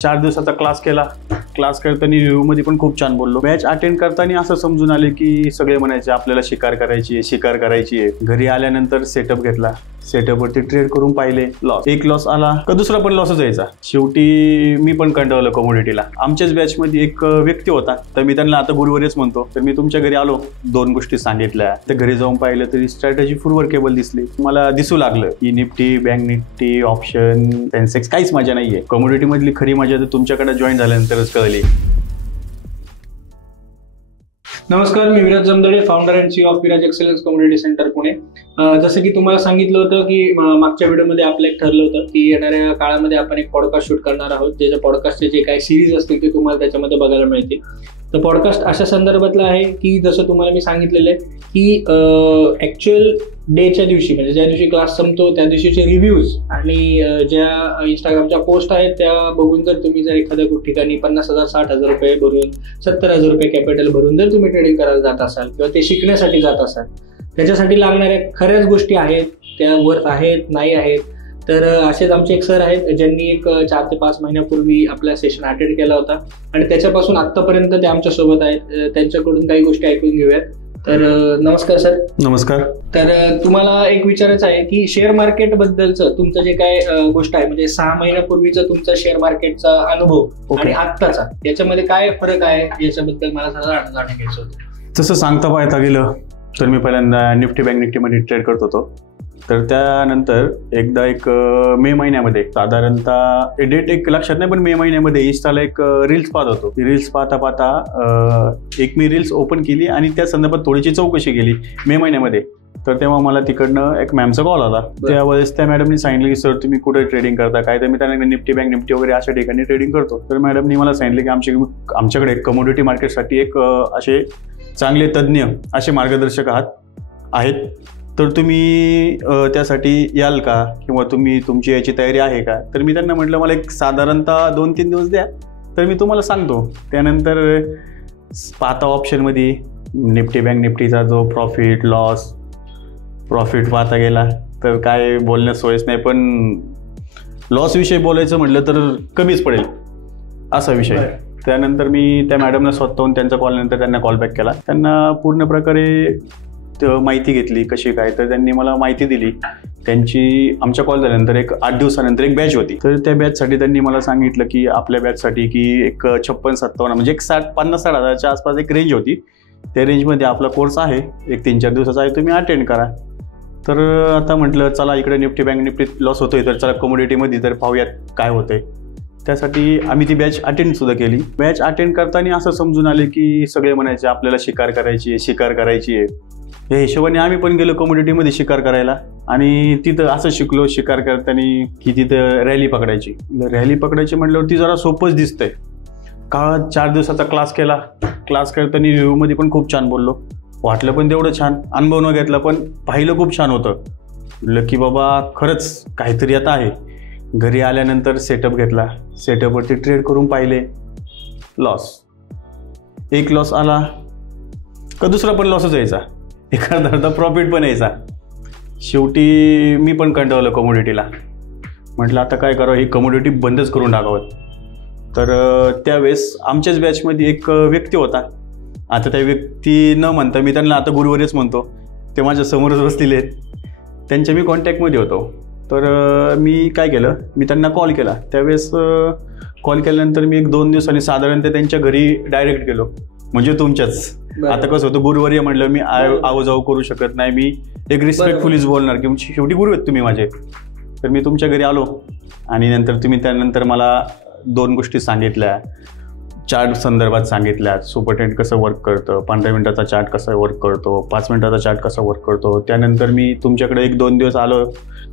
4 दिवसाचा क्लास केला. क्लास करताना रिव्ह्यू मध्ये पण खूप छान बोललो. मॅच अटेंड करताना असं समजून आले की सगळे म्हणायचे आपल्याला शिकार करायची आहे. घरी आल्यानंतर सेटअप घेतला. सेटअप वरती ट्रेड करून पाहिले, लॉस. एक लॉस आला का दुसरा पण लॉसच यायचा. शेवटी मी पण कंटाळलो कमोडिटीला. आमच्याच बॅच मध्ये एक व्यक्ती होता, तर मी त्यांना आता गुरुवारीच म्हणतो, तर मी तुमच्या घरी आलो, 2 गोष्टी सांगितल्या. तर घरी जाऊन पाहिलं तरी स्ट्रॅटेजी फुल वर्केबल दिसली. मला दिसू लागलं की Nifty, bank Nifty, option, Sensex काहीच मजा नाहीये. कमोडिटी मधली खरी मजा तर तुमच्याकडे जॉईन झाल्यानंतरच कळली. नमस्कार, मी Viraj Jamdade, founder and CEO of Viraj excellence community centre Pune. जसं की तुम्हाला सांगितलं होतं की मागच्या व्हिडिओमध्ये आपलं एक ठरलं होतं की येणाऱ्या काळामध्ये आपण एक पॉडकास्ट शूट करणार आहोत, ज्याच्या पॉडकास्टचे जे काही सिरीज असतील ते तुम्हाला त्याच्यामध्ये बघायला मिळतील. तर पॉडकास्ट अशा संदर्भातला आहे की जसं तुम्हाला मी सांगितलेलं आहे की ऍक्च्युअल डेच्या दिवशी, म्हणजे ज्या दिवशी क्लास संपतो त्या दिवशीचे रिव्ह्यूज आणि ज्या इंस्टाग्रामच्या पोस्ट आहेत त्या बघून जर तुम्ही जर एखाद्या ठिकाणी 50,000 60,000 रुपये भरून 70,000 रुपये कॅपिटल भरून जर तुम्ही ट्रेडिंग करायला जात असाल किंवा ते शिकण्यासाठी जात असाल, त्याच्यासाठी लागणाऱ्या खऱ्याच गोष्टी आहेत, त्या वर्थ आहेत नाही आहेत. तर असेच आमचे एक सर आहेत ज्यांनी एक 4 ते 5 महिन्यापूर्वी आपला सेशन अटेंड केला होता आणि त्याच्यापासून आतापर्यंत ते आमच्यासोबत आहेत. त्यांच्याकडून काही गोष्टी ऐकून घेऊयात. तर नमस्कार सर. नमस्कार. तर तुम्हाला एक विचारायचं आहे की शेअर मार्केट बद्दलचं तुमचं जे काय गोष्ट आहे, म्हणजे 6 महिन्यापूर्वीचा तुमचा शेअर मार्केटचा अनुभव आणि आत्ताचा याच्यामध्ये काय फरक आहे याच्याबद्दल मला जाणून घ्यायचं होतं. तसं सांगता पाहता गेलं तर मी पहिल्यांदा निफ्टी, बँक निफ्टी मध्ये ट्रेड करत होतो. तर त्यानंतर एकदा एक मे महिन्यामध्ये, साधारणतः डेट एक लक्षात नाही, पण मे महिन्यामध्ये इंस्टाला एक रील्स पाहत होतो. रील्स पाहता एक मी रील्स ओपन केली आणि त्या संदर्भात थोडीशी चौकशी केली मे महिन्यामध्ये. तर तेव्हा मला तिकडनं एक मॅमचा कॉल आला. त्यावेळेस त्या मॅडमनी सांगितलं की सर तुम्ही कुठे ट्रेडिंग करता काय. तर मी त्यांना निफ्टी, बँक निफ्टी वगैरे अशा ठिकाणी ट्रेडिंग करतो. तर मॅडमनी मला सांगितलं की आमच्याकडे कमोडिटी मार्केटसाठी एक असे चांगले तज्ज्ञ असे मार्गदर्शक आहेत, तर तुम्ही त्यासाठी याल का, किंवा तुमची याची तयारी आहे का. तर मी त्यांना म्हटलं मला एक साधारणतः 2-3 दिवस द्या, तर मी तुम्हाला सांगतो. त्यानंतर पाहता ऑप्शनमध्ये निफ्टी, बँक निफ्टीचा जो प्रॉफिट पाहता गेला तर काय बोलण्यास सोयच नाही. पण लॉस विषयी बोलायचं म्हटलं तर कमीच पडेल असा विषय. त्यानंतर मी त्या मॅडमला स्वतःहून त्यांचा कॉल नंतर त्यांना कॉल बॅक केला. त्यांना पूर्ण प्रकारे माहिती घेतली कशी काय. तर त्यांनी मला माहिती दिली. त्यांची आमच्या कॉल झाल्यानंतर एक 8 दिवसानंतर एक बॅच होती. तर त्या बॅचसाठी त्यांनी मला सांगितलं की आपल्या बॅचसाठी की एक 56-57 म्हणजे एक 50-60 हजाराच्या आसपास एक रेंज होती. त्या रेंजमध्ये आपला कोर्स आहे, एक 3-4 दिवसाचा आहे, तुम्ही अटेंड करा. तर आता म्हटलं चला इकडे निफ्टी, बँक निफ्टीत लॉस होतोय, तर चला कमोडिटीमध्ये तर पाहूयात काय होतंय. त्यासाठी आम्ही ती बॅच अटेंड सुद्धा केली. बॅच अटेंड करताना असं समजून आले की सगळे म्हणायचे आपल्याला शिकार करायची आहे. या हिशोबाने आम्ही पण गेलो कमोडिटीमध्ये शिकार करायला आणि तिथं असं शिकलो शिकार करताना की तिथं रॅली पकडायची म्हटल्यावरती जरा सोपंच दिसतंय. का 4 दिवसाचा क्लास केला. क्लास करताना रिव्ह्यू मध्ये पण खूप छान बोललो. वाटलं पण तेवढं छान. अनुभव न घेतला पण पाहिलं खूप छान होतं. म्हटलं की बाबा खरंच काहीतरी आता आहे. घरी आल्यानंतर सेटअप घेतला. सेटअपवरती ट्रेड करून पाहिले, लॉस. एक लॉस आला का दुसरा पण लॉसच यायचा. एखादा प्रॉफिट पण यायचा. शेवटी मी पण कंटाळलो कमोडिटीला. म्हटलं आता काय करावं, ही कमोडिटी बंदच करून टाकावं. तर त्यावेळेस आमच्याच बॅचमध्ये एक व्यक्ती होता. आता त्या व्यक्ती न म्हणता मी त्यांना आता गुरुवारीच म्हणतो, ते माझ्या समोरच बसलेले आहेत. त्यांच्या मी कॉन्टॅक्टमध्ये होतो. तर मी काय केलं, मी त्यांना कॉल केला. त्यावेळेस कॉल केल्यानंतर मी 1-2 दिवसांनी साधारणतः त्यांच्या घरी डायरेक्ट गेलो. म्हणजे तुमच्याच. आता कसं होतं, गुरुवारी म्हटलं मी आवाजाऊ करू शकत नाही, मी एक रिस्पेक्टफुलीच बोलणार की शेवटी गुरु आहेत तुम्ही माझे. तर मी तुमच्या घरी आलो आणि नंतर तुम्ही त्यानंतर मला 2 गोष्टी सांगितल्या. चार्ट संदर्भात सांगितल्या, सुपर ट्रेंड कसं वर्क करतं, 15 मिनिटाचा चार्ट कसा वर्क करतो, 5 मिनिटाचा चार्ट कसा वर्क करतो. त्यानंतर मी तुमच्याकडे 1-2 दिवस आलो,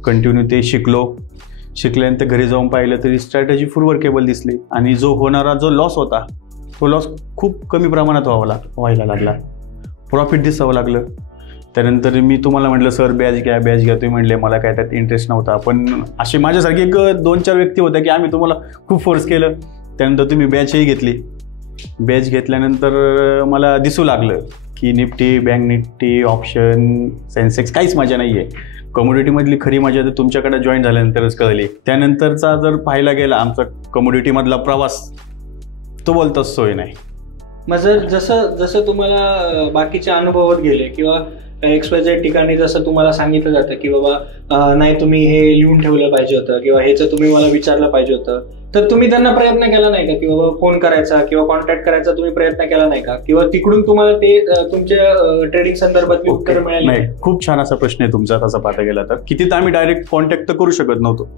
कंटिन्यू ते शिकल्यानंतर घरी जाऊन पाहिलं तरी स्ट्रॅटेजी फुल वर्केबल दिसली आणि जो लॉस होता तो लॉस खूप कमी प्रमाणात व्हायला लागला. प्रॉफिट दिसावं लागलं. त्यानंतर मी तुम्हाला म्हटलं सर बॅच घ्या. तुम्ही म्हणले मला काय त्यात इंटरेस्ट नव्हता. पण असे माझ्यासारखे एक 2-4 व्यक्ती होत्या की आम्ही तुम्हाला खूप फोर्स केलं. त्यानंतर तुम्ही बॅचही घेतली. बॅच घेतल्यानंतर मला दिसू लागलं की Nifty, bank Nifty, option, Sensex काहीच मजा नाही आहे. कम्युनिटीमधली खरी मजा तर तुमच्याकडे जॉईन झाल्यानंतरच कळली. त्यानंतरचा जर पाहायला गेला आमचा कम्युनिटीमधला प्रवास, तो बोलताच सोय नाही. मग जसं जसं तुम्हाला बाकीचे अनुभव होत गेले किंवा XYZ ठिकाणी जसं तुम्हाला सांगितलं जातं की बाबा नाही तुम्ही हे लिहून ठेवलं पाहिजे होतं किंवा ह्याचं तुम्ही मला विचारलं पाहिजे होतं, तर तुम्ही त्यांना प्रयत्न केला नाही का की बाबा फोन करायचा किंवा कॉन्टॅक्ट करायचा तुम्ही प्रयत्न केला नाही का, किंवा तिकडून तुम्हाला ते तुमच्या ट्रेडिंग संदर्भातली उत्तर मिळाली नाही? खूप छान असा प्रश्न आहे तुमचा. तसा पाहता गेला तर किती तर आम्ही डायरेक्ट कॉन्टॅक्ट तर करू शकत नव्हतो.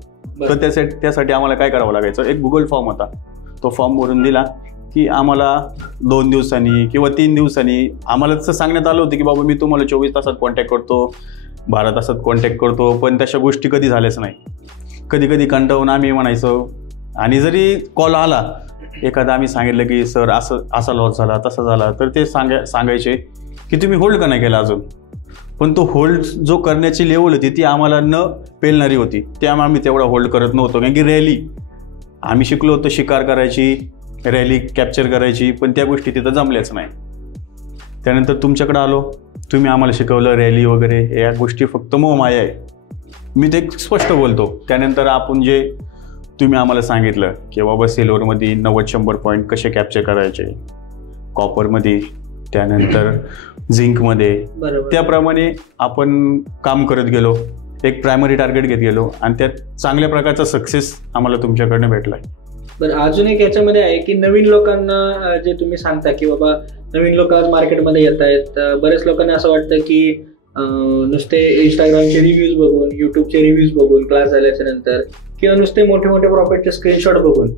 तर त्यासाठी आम्हाला काय करावं लागायचं, एक गुगल फॉर्म होता, तो फॉर्म भरून दिला की आम्हाला 2 दिवसांनी किंवा 3 दिवसांनी आम्हाला तसं सांगण्यात आलं होतं की बाबा मी तुम्हाला 24 तासात कॉन्टॅक्ट करतो, 12 तासात कॉन्टॅक्ट करतो, पण तशा गोष्टी कधी झाल्याच नाही. कधी कधी कंटाळून आम्ही म्हणायचो, आणि जरी कॉल आला एखादा आम्ही सांगितलं की सर असा लॉस झाला तसा झाला, तर ते सांगायचे की तुम्ही होल्ड का नाही केला अजून. पण तो होल्ड जो करण्याची लेवल होती ती आम्हाला न पेलणारी होती, त्यामुळे आम्ही तेवढा होल्ड करत नव्हतो. कारण की रॅली आम्ही शिकलो होतो, शिकार करायची, रॅली कॅप्चर करायची, पण त्या गोष्टी तिथं जमल्याच नाही. त्यानंतर तुमच्याकडे आलो, तुम्ही आम्हाला शिकवलं रॅली वगैरे, या गोष्टी फक्त मोहमाया आहे, मी ते स्पष्ट बोलतो. त्यानंतर आपण जे तुम्ही आम्हाला सांगितलं की बाबा सिल्वरमध्ये 90-100 पॉईंट कसे कॅप्चर करायचे, कॉपरमध्ये, त्यानंतर झिंकमध्ये, त्याप्रमाणे आपण काम करत गेलो, एक प्रायमरी टार्गेट घेत गेलो आणि त्यात चांगल्या प्रकारचा सक्सेस आम्हाला तुमच्याकडनं भेटलाय. बरं, अजून एक याच्यामध्ये आहे की नवीन लोकांना जे तुम्ही सांगता की बाबा नवीन लोक आज मार्केटमध्ये येत आहेत, बरेच लोकांना असं वाटतं की नुसते इंस्टाग्रामचे रिव्ह्यूज बघून, युट्यूबचे रिव्ह्यूज बघून क्लास झाल्याच्या नंतर, किंवा नुसते मोठे मोठे प्रॉफिटचे स्क्रीनशॉट बघून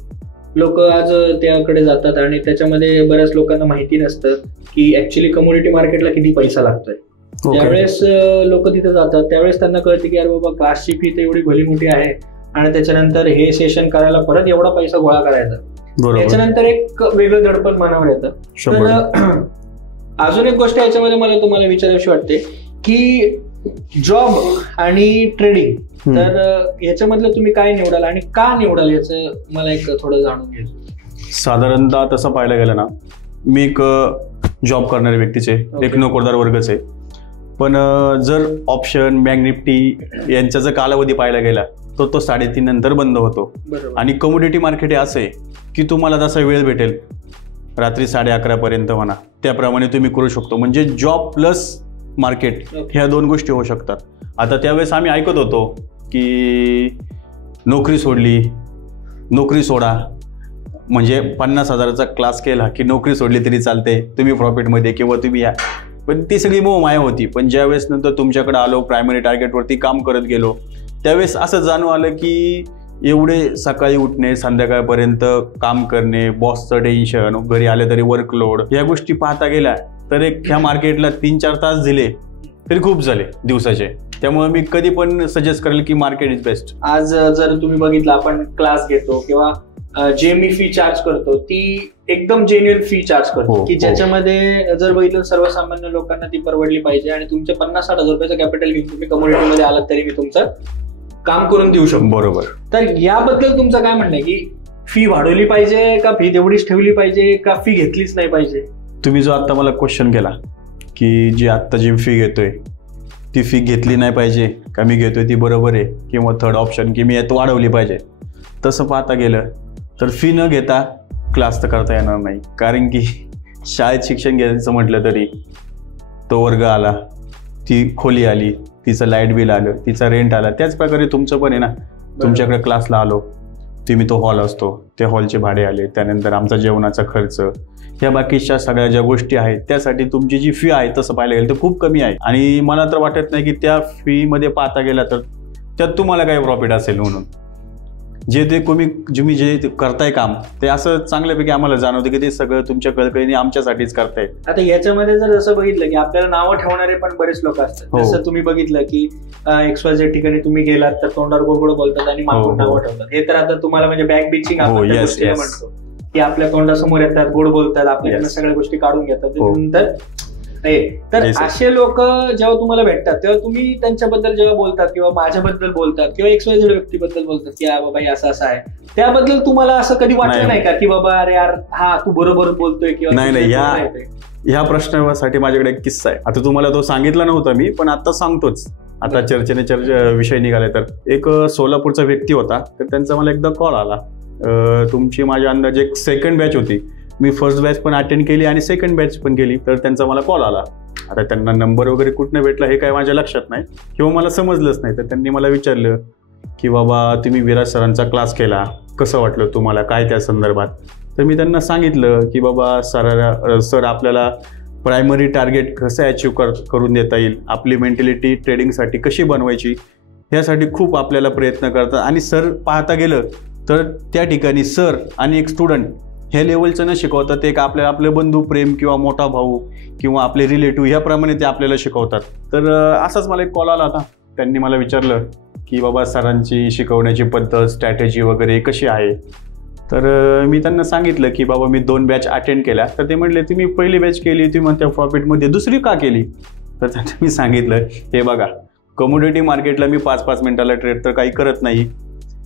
लोक आज त्याकडे जातात आणि त्याच्यामध्ये बऱ्याच लोकांना माहिती नसतं की ऍक्च्युली कम्युनिटी मार्केटला किती पैसा लागतोय. त्यावेळेस लोक तिथे जातात, त्यावेळेस त्यांना कळते की अरे बाबा क्लासची फी तर एवढी भली मोठी आहे आणि त्याच्यानंतर हे सेशन करायला परत एवढा पैसा गोळा करायचा, त्याच्यानंतर एक वेगळं दडपण मनावर येतं. तर अजून एक गोष्ट याच्यामध्ये मला तुम्हाला विचारावीशी वाटते की जॉब आणि ट्रेडिंग, तर याच्यामधलं तुम्ही काय निवडाल आणि का निवडाल याचं मला एक थोडं जाणून घ्यायचं. साधारणतः तसं पाहायला गेलं ना, मी एक जॉब करणारे व्यक्तीचे, एक नोकरदार वर्गच आहे. पण जर ऑप्शन, बँक निफ्टी यांचा जर कालावधी पाहायला गेला तर तो 3:30 नंतर बंद होतो. आणि कमोडिटी मार्केट हे असं आहे की तुम्हाला जसा वेळ भेटेल, रात्री 11:30 पर्यंत म्हणा, त्याप्रमाणे तुम्ही करू शकतो. म्हणजे जॉब प्लस मार्केट ह्या 2 गोष्टी होऊ शकतात. आता त्यावेळेस आम्ही ऐकत होतो की नोकरी सोडा, म्हणजे 50,000चा क्लास केला की नोकरी सोडली तरी चालते, तुम्ही प्रॉफिटमध्ये किंवा तुम्ही या. पण ती सगळी मोहमाया होती. पण ज्यावेळेस नंतर तुमच्याकडे आलो, प्रायमरी टार्गेटवरती काम करत गेलो, त्यावेळेस असं जाणवं आलं की एवढे सकाळी उठणे, संध्याकाळपर्यंत काम करणे, बॉसचं टेन्शन, घरी आले तरी वर्कलोड, या गोष्टी पाहता गेल्या तर ह्या मार्केटला 3-4 तास दिले तरी खूप झाले दिवसाचे. त्यामुळे मी कधी पण सजेस्ट करेल की मार्केट इज बेस्ट. आज जर तुम्ही बघितलं, आपण क्लास घेतो किंवा जे मी फी चार्ज करतो ती एकदम जेन्युअन फी चार्ज करतो की ज्याच्यामध्ये जर बघितलं सर्वसामान्य लोकांना ती परवडली पाहिजे आणि तुमच्या 50-60 हजार रुपयाचं कॅपिटल घेऊन तुम्ही कम्युनिटीमध्ये आलात तरी मी तुमचं काम करून देऊ शकतो. बरोबर. तर याबद्दल तुमचं काय म्हणणं आहे की फी वाढवली पाहिजे का फी तेवढीच ठेवली पाहिजे का फी घेतलीच नाही पाहिजे? तुम्ही जो आता मला क्वेश्चन केला की जी आत्ता जी फी घेतोय ती फी घेतली नाही पाहिजे का मी घेतोय ती बरोबर आहे, किंवा थर्ड ऑप्शन की मी यात वाढवली पाहिजे, तसं पाहता गेलं तर फी न घेता क्लास तर करता येणार नाही. कारण की शाळेत शिक्षण घ्यायचं म्हटलं तरी तो वर्ग आला, ती खोली आली, तिचं लाईट बिल आलं, तिचा रेंट आला, त्याच प्रकारे तुमचं पण आहे ना. तुमच्याकडे क्लासला आलो, तुम्ही तो हॉल असतो, त्या हॉलचे भाडे आले, त्यानंतर आमचा जेवणाचा खर्च, ह्या बाकीच्या सगळ्या ज्या गोष्टी आहेत त्यासाठी तुमची जी फी आहे तसं पाहायला गेलं तर खूप कमी आहे. आणि मला तर वाटत नाही की त्या फीमध्ये पाहता गेला तर त्यात तुम्हाला काही प्रॉफिट असेल. म्हणून तुम्ही जे करताय काम ते असं चांगल्यापैकी आम्हाला जाणवतं की ते सगळं तुमच्या कळकळीने आमच्यासाठीच करताय. आता याच्यामध्ये जर जसं बघितलं की आपल्याला नावं ठेवणारे पण बरेच लोक असतात. जसं तुम्ही बघितलं की XYZ ठिकाणी तुम्ही गेलात तर तोंडावर गोड बोलतात आणि मागून नावं ठेवतात. हे तर आता तुम्हाला म्हणजे बॅक बिचिंग आपण म्हणतो की आपल्या तोंडासमोर येतात, गोड बोलतात, आपल्याकडनं सगळ्या गोष्टी काढून घेतात. त्यानंतर तर असे लोक जेव्हा तुम्हाला भेटतात तेव्हा तुम्ही त्यांच्याबद्दल जेव्हा बोलतात किंवा माझ्याबद्दल बोलतात किंवा XYZ व्यक्तीबद्दल बोलतात की बाबा असं असं आहे, त्याबद्दल तुम्हाला असं कधी वाटलं नाही का की बाबा अरे यार हा तू बरोबर बोलतोय किंवा नाही? ह्या प्रश्नासाठी माझ्याकडे एक किस्सा आहे. आता तुम्हाला तो सांगितला नव्हता मी, पण आता सांगतोच. आता चर्चा विषय निघालाय तर एक सोलापूरचा व्यक्ती होता, तर त्यांचा मला एकदा कॉल आला. तुमची माझ्या अंदाजे एक सेकंड बॅच होती, मी फर्स्ट बॅच पण अटेंड केली आणि सेकंड बॅच पण केली, तर त्यांचा मला कॉल आला. आता त्यांना नंबर वगैरे कुठनं भेटला हे काय माझ्या लक्षात नाही किंवा मला समजलंच नाही. तर त्यांनी मला विचारलं की बाबा तुम्ही विराज सरांचा क्लास केला, कसं वाटलं तुम्हाला, काय त्या संदर्भात. तर मी त्यांना सांगितलं की बाबा सर आपल्याला प्रायमरी टार्गेट कसं अचीव करून देता येईल, आपली मेंटॅलिटी ट्रेडिंगसाठी कशी बनवायची, ह्यासाठी खूप आपल्याला प्रयत्न करतात. आणि सर पाहता गेलं तर त्या ठिकाणी सर आणि एक स्टुडंट हे लेवलचं न शिकवतात, एक आपले बंधू प्रेम किंवा मोठा भाऊ किंवा आपले रिलेटिव्ह ह्याप्रमाणे ते आपल्याला शिकवतात. तर असाच मला एक कॉल आला होता. त्यांनी मला विचारलं की बाबा सरांची शिकवण्याची पद्धत, स्ट्रॅटेजी वगैरे कशी आहे. तर मी त्यांना सांगितलं की बाबा मी 2 बॅच अटेंड केल्या. तर ते म्हटले तुम्ही पहिली बॅच केली, तुम्ही म्हणता प्रॉफिटमध्ये, दुसरी का केली. तर त्यांना मी सांगितलं हे बघा, कमोडिटी मार्केटला मी 5-5 मिनिटाला ट्रेड तर काही करत नाही.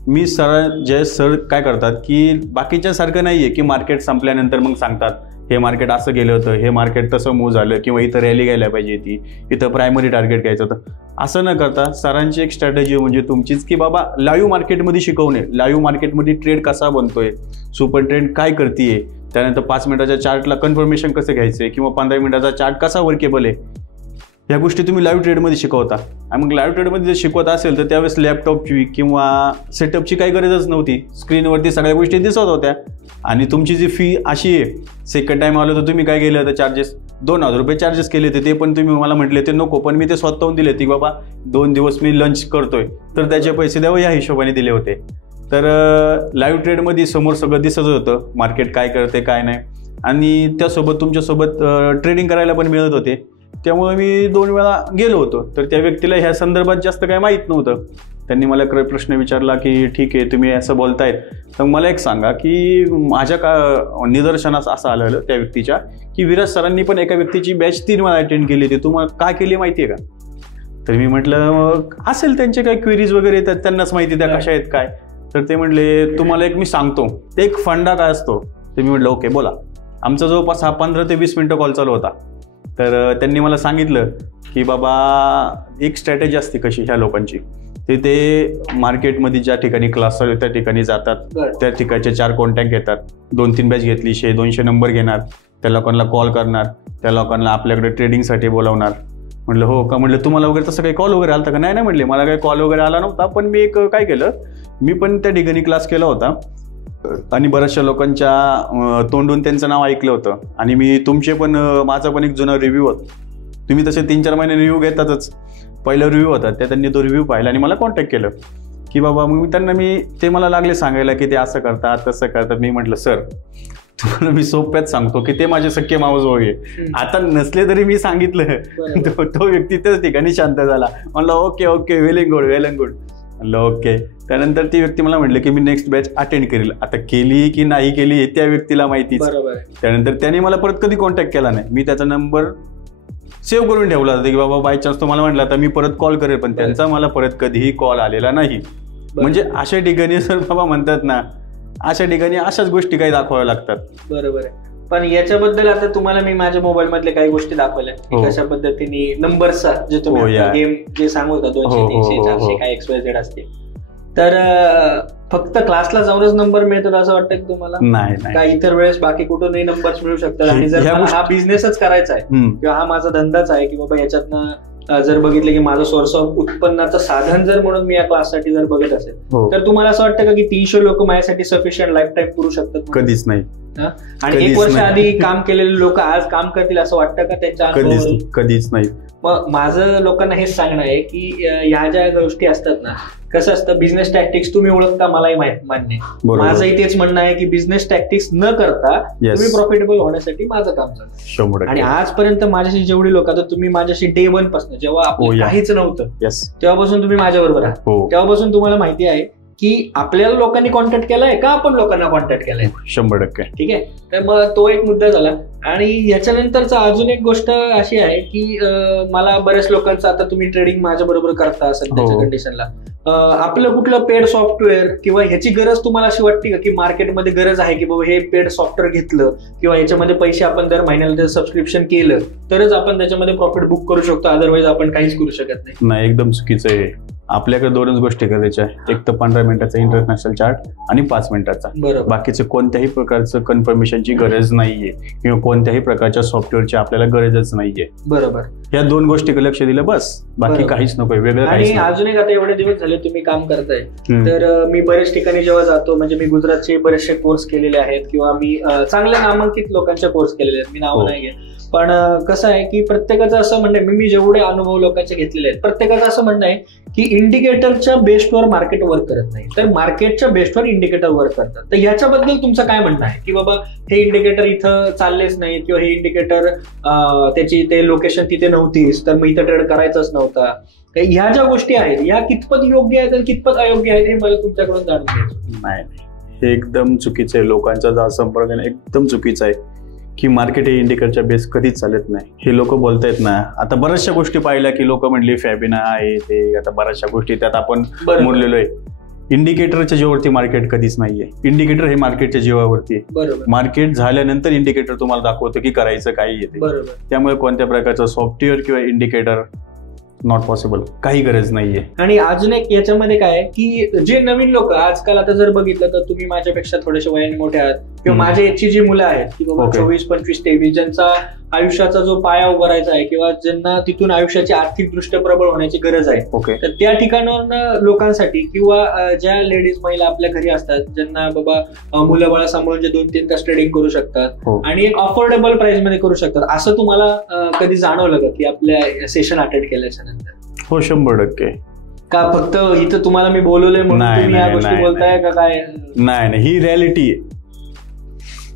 मी सर काय करतात की बाकीच्या सारखं नाही आहे की मार्केट संपल्यानंतर मग सांगतात हे मार्केट असं गेलं होतं, हे मार्केट तसं मूव्ह झालं किंवा इथं रॅली घ्यायला पाहिजे ती, इथं प्रायमरी टार्गेट घ्यायचं होतं. असं न करता सरांची एक स्ट्रॅटेजी म्हणजे तुमचीच की बाबा लाईव्ह मार्केटमध्ये शिकवणे, लाईव्ह मार्केटमध्ये ट्रेड कसा बनतोय, सुपर ट्रेड काय करतीये, त्यानंतर 5 मिनिटाच्या चार्टला कन्फर्मेशन कसं घ्यायचं किंवा 15 मिनिटाचा चार्ट कसा वर्केबल आहे, ह्या गोष्टी तुम्ही लाईव्ह ट्रेडमध्ये शिकवता. आणि मग लाईव्ह ट्रेडमध्ये जर शिकवत असेल तर त्यावेळेस लॅपटॉपची किंवा सेटअपची काही गरजच नव्हती, स्क्रीनवरती सगळ्या गोष्टी दिसत होत्या. आणि तुमची जी फी अशी आहे, सेकंड टाईम आलो तर तुम्ही काय केलं होतं, चार्जेस 2000 रुपये चार्जेस केले होते, ते पण तुम्ही मला म्हटले ते नको, पण मी ते स्वतःहून दिले की बाबा 2 दिवस मी लंच करतोय तर त्याचे पैसे द्यावं या हिशोबाने दिले होते. तर लाईव्ह ट्रेडमध्ये समोर सगळं दिसत होतं, मार्केट काय करते काय नाही, आणि त्यासोबत तुमच्यासोबत ट्रेडिंग करायला पण मिळत होते. त्यामुळे मी 2 वेळा गेलो होतो. तर त्या व्यक्तीला ह्या संदर्भात जास्त काय माहीत नव्हतं. त्यांनी मला प्रश्न विचारला की ठीक आहे तुम्ही असं बोलतायत, तर मला एक सांगा की माझ्या निदर्शनास असं आलेलं त्या व्यक्तीच्या की विराज सरांनी पण एका व्यक्तीची बॅच 3 वेळा अटेंड केली होती, तुम्हाला काय केली माहिती आहे का. तर मी म्हटलं असेल त्यांचे काही क्वेरीज वगैरे येतात, त्यांनाच माहिती त्या कशा आहेत काय. तर ते म्हटले तुम्हाला एक मी सांगतो, ते एक फंडा काय असतो. तर मी म्हटलं ओके बोला. आमचा जवळपास 15 ते 20 मिनिटं कॉल चालू होता. तर त्यांनी मला सांगितलं की बाबा एक स्ट्रॅटेजी असते कशी ह्या लोकांची, ते मार्केटमध्ये ज्या ठिकाणी क्लास चालू त्या ठिकाणी जातात, त्या ठिकाणचे 4 कॉन्टॅक्ट घेतात, 2-3 बॅच घेतली, 100-200 नंबर घेणार, त्या लोकांना कॉल करणार, त्या लोकांना आपल्याकडे ट्रेडिंगसाठी बोलावणार. म्हटलं हो का. म्हटलं तुम्हाला वगैरे तसं काही कॉल वगैरे आला का. नाही म्हटले मला काही कॉल वगैरे आला नव्हता, पण मी एक काय केलं, मी पण त्या ठिकाणी क्लास केला होता आणि बऱ्याचशा लोकांच्या तोंडून त्यांचं नाव ऐकलं होतं. आणि मी तुमचे पण माझा पण एक जुना रिव्ह्यू होता, तुम्ही तसे 3-4 महिने रिव्ह्यू घेतातच, पहिला रिव्ह्यू होता त्या त्यांनी तो रिव्ह्यू पाहिला आणि मला कॉन्टॅक्ट केलं की बाबा. मग ते मला लागले सांगायला की ते असं करतात तसं करतात. मी म्हटलं सर तुम्हाला मी सोप्यात सांगतो की ते माझे सख्खे मावस आहे. आता नसले तरी मी सांगितलं तो व्यक्ती त्याच ठिकाणी शांत झाला. म्हणलं ओके वेल अँड गुड. म्हणलं ओके. त्यानंतर ती व्यक्ती मला म्हटलं की मी नेक्स्ट बॅच अटेंड करेल. आता केली की नाही केली हे त्या व्यक्तीला माहितीच. त्यानंतर त्याने मला परत कधी कॉन्टॅक्ट केला नाही. मी त्याचा नंबर सेव्ह करून ठेवला होता की बाबा बाय चान्स तो मला म्हटला तर मी परत कॉल करेल, पण त्यांचा मला परत कधीही कॉल आलेला नाही. म्हणजे अशा ठिकाणी सर बाबा म्हणतात ना, अशा ठिकाणी अशाच गोष्टी काही दाखवाव्या लागतात. बरोबर आहे. पण याच्याबद्दल आता तुम्हाला मी माझ्या मोबाईल मधले काही गोष्टी दाखवल्या कशा पद्धतीने नंबरचा जे तुम्ही गेम जे सांगू होता 200 300 400 काय XYZ असते, तर फक्त क्लासला जाऊनच नंबर मिळतात असं वाटतं की तुम्हाला. नाही का इतर वेळेस बाकी कुठूनही नंबर्स मिळू शकतात. आणि जर हा बिझनेसच करायचा आहे किंवा हा माझा धंदाच आहे की बाबा याच्यातनं जर बघितलं की माझं सोर्स ऑफ उत्पन्नाचं साधन जर म्हणून मी या क्लाससाठी जर बघत असेल तर तुम्हाला असं वाटतं का की 300 लोक माझ्यासाठी सफिशियंट लाईफ टाईम करू शकतात. कधीच नाही. आणि 1 वर्ष आधी काम केलेले लोक आज काम करतील असं वाटतं का त्यांच्या. कधीच नाही. मग माझं लोकांना हेच सांगणं आहे की ह्या ज्या गोष्टी असतात ना, कसं असतं बिझनेस टॅक्टिक्स तुम्ही ओळखता मलाही मान्य. माझंही तेच म्हणणं आहे की बिझनेस टॅक्टिक्स न करता तुम्ही प्रॉफिटेबल होण्यासाठी माझं काम चालतं. आणि आजपर्यंत माझ्याशी जेवढी लोक, आता तुम्ही माझ्याशी डे 1 पासून जेव्हा आपलं काहीच नव्हतं तेव्हापासून तुम्ही माझ्या बरोबर आहात, तेव्हापासून तुम्हाला माहिती आहे की आपल्याला लोकांनी कॉन्टॅक्ट केलाय का आपण लोकांना कॉन्टॅक्ट केलाय. 100%. ठीक आहे. तर मग तो एक मुद्दा झाला. आणि याच्यानंतरचा अजून एक गोष्ट अशी आहे की मला बऱ्याच लोकांचं, आता तुम्ही ट्रेडिंग माझ्या बरोबर करता सध्याच्या कंडिशनला, आपलं कुठलं पेड सॉफ्टवेअर किंवा ह्याची गरज तुम्हाला अशी वाटते का की मार्केटमध्ये गरज आहे की बाबा हे पेड सॉफ्टवेअर घेतलं किंवा याच्यामध्ये पैसे आपण दर महिन्याला सबस्क्रिप्शन केलं तरच आपण त्याच्यामध्ये प्रॉफिट बुक करू शकतो, अदरवाईज आपण काहीच करू शकत नाही? एकदम चुकीचं आहे. आपल्याकडे 2च गोष्टी करायच्या, एक तर 15 मिनिटाचा इंटरनॅशनल चार्ट आणि 5 मिनिटाचा. बरोबर. बाकीचं कोणत्याही प्रकारचं कन्फर्मेशनची गरज नाहीये किंवा कोणत्याही प्रकारच्या सॉफ्टवेअरची आपल्याला गरजच नाहीये. बरोबर. या 2 गोष्टीकडे लक्ष दिलं बस, बाकी काहीच नको वेगळं. आणि अजून एक, आता एवढे दिवस झाले तुम्ही काम करताय, तर मी बरेच ठिकाणी जेव्हा जातो, म्हणजे मी गुजरातचे बरेचसे कोर्स केलेले आहेत किंवा मी चांगल्या नामांकित लोकांच्या कोर्स केलेले आहेत, मी नाव नाही घेत. पण कसं आहे की प्रत्येकाचं असं म्हणणं आहे, मी जेवढे अनुभव लोकांचे घेतलेले आहेत, प्रत्येकाचं असं म्हणणं आहे की इंडिकेटरच्या बेस्टवर मार्केट वर्क करत नाही, तर मार्केटच्या बेस्टवर इंडिकेटर वर्क करतात. तर याच्याबद्दल तुमचं काय म्हणणं आहे की बाबा हे इंडिकेटर इथं चाललेच नाही किंवा हे इंडिकेटर त्याची ते लोकेशन तिथे नव्हतीच तर मग इथं ट्रेड करायचंच नव्हता, ह्या ज्या गोष्टी आहेत या कितपत योग्य आहेत आणि कितपत अयोग्य आहेत हे मला तुमच्याकडून जाणून घ्यायचं. नाही, हे एकदम चुकीचं आहे. लोकांचा संपर्क एकदम चुकीचा आहे की मार्केट हे इंडिकेटरच्या बेस कधीच चालत नाही. हे लोक बोलतायत ना, आता बऱ्याचशा गोष्टी पाहिल्या की लोक म्हणली फॅबिना आहे ते, आता बऱ्याचशा गोष्टी त्यात आपण बोललेलो आहे. इंडिकेटरच्या जीवावरती मार्केट कधीच नाहीये. इंडिकेटर हे मार्केटच्या जीवावरती आहे. बरोबर. मार्केट झाल्यानंतर इंडिकेटर तुम्हाला दाखवतो की करायचं काही येते. बरोबर. त्यामुळे कोणत्या प्रकारचं सॉफ्टवेअर किंवा इंडिकेटर नॉट पॉसिबल, काही गरज नाहीये. आणि अजून एक याच्यामध्ये काय की जे नवीन लोक आजकाल, आता जर बघितलं तर तुम्ही माझ्यापेक्षा थोडेसे वयाने मोठे आहात किंवा माझ्या याची जी मुलं आहेत की बाबा 24, 25, 23 ज्यांचा आयुष्याचा जो पाया उभारायचा आहे किंवा ज्यांना तिथून आयुष्याची आर्थिकदृष्ट्या प्रबळ होण्याची गरज आहे, तर त्या ठिकाणावर लोकांसाठी किंवा ज्या लेडीज महिला आपल्या घरी असतात ज्यांना बाबा मुलं बाळा सांभाळून जे 2-3 तास ट्रेडिंग करू शकतात आणि एक अफोर्डेबल प्राइस मध्ये करू शकतात, असं तुम्हाला कधी जाणवलं का की आपल्या सेशन अटेंड केल्याच्या नंतर? हो, 100%. का फक्त इथं तुम्हाला मी बोलवलंय म्हणून तुम्ही या गोष्टी बोलताय का काय? नाही, ही रियालिटी आहे.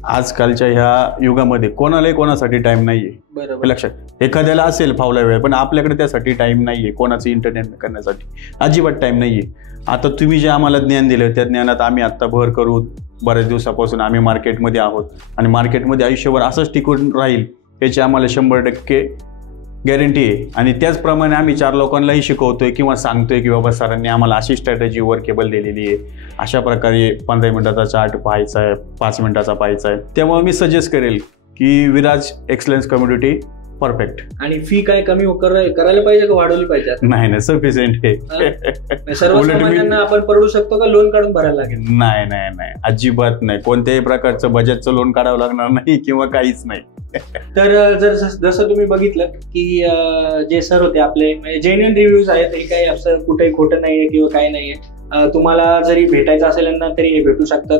आजकालच्या ह्या युगामध्ये कोणालाही कोणासाठी टाइम नाहीये. बरोबर. लक्षात, एखाद्याला असेल फावला वेळ, पण आपल्याकडे त्यासाठी टाइम नाहीये. कोणाचं एंटरटेनमेंट करण्यासाठी अजिबात टाइम नाहीये. आता तुम्ही जे आम्हाला ज्ञान दिलं त्या ज्ञानात आम्ही आता भर करू. बऱ्याच दिवसापासून आम्ही मार्केटमध्ये आहोत आणि मार्केटमध्ये आयुष्यभर असंच टिकून राहील याची आम्हाला 100% गॅरंटी आहे. आणि त्याचप्रमाणे आम्ही 4 लोकांनाही शिकवतोय किंवा सांगतोय की बाबा सरांनी आम्हाला अशी स्ट्रॅटेजी वर्केबल दिलेली आहे, अशा प्रकारे 15 मिनिटाचा चार्ट पाहायचा आहे, 5 मिनिटाचा पाहायचा आहे. त्यामुळे मी सजेस्ट करेल की विराज एक्सलन्स कम्युनिटी परफेक्ट. आणि फी काय कमी करायला पाहिजे का वाढवली पाहिजे? नाही, सफिशियंट आहे. सर्वसामान्यांना आपण परवडू शकतो का लोन काढून भरायला लागेल? नाही, अजिबात नाही. कोणत्याही प्रकारचं बजेटचं लोन काढावं लागणार नाही किंवा काहीच नाही. तर जसं तुम्ही बघितलं की जे सर होते आपले म्हणजे जेन्युइन रिव्ह्यूज आहेत, हे काही असं कुठेही खोटं नाहीये किंवा काही नाहीये. तुम्हाला जरी भेटायचं असेल यांना तरी हे भेटू शकतात,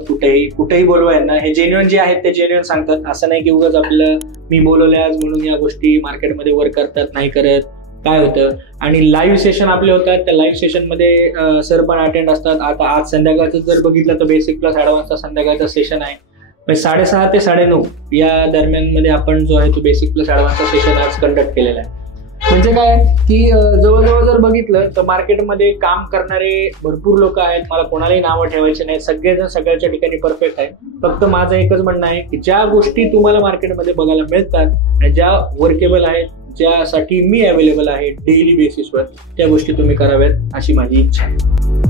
कुठेही बोलवा यांना. हे जेन्युइन जे आहेत ते जेन्युइन सांगतात. असं नाही की उगाच आपलं मी बोलवले आज म्हणून या गोष्टी मार्केटमध्ये वर्क करतात नाही करत. काय होतं, आणि लाईव्ह सेशन आपले होतात, त्या लाईव्ह सेशन मध्ये सर पण अटेंड असतात. आता आज संध्याकाळचं जर बघितलं तर बेसिक प्लस ऍडव्हान्सचा संध्याकाळचा सेशन आहे. 6:30 ते 9:30 या दरम्यान मध्ये आपण जो आहे तो बेसिक प्लस ऍडव्हान्सचा सेशन आज कंडक्ट केलेला आहे. म्हणजे काय की जवळजवळ जर बघितलं तर मार्केटमध्ये काम करणारे भरपूर लोक आहेत. मला कोणालाही नावं ठेवायचे नाही, सगळेजण सगळ्याच्या ठिकाणी परफेक्ट आहे. फक्त माझं एकच म्हणणं आहे की ज्या गोष्टी तुम्हाला मार्केटमध्ये बघायला मिळतात, ज्या वर्केबल आहेत, ज्यासाठी मी अवेलेबल आहे डेली बेसिसवर, त्या गोष्टी तुम्ही कराव्यात अशी माझी इच्छा आहे.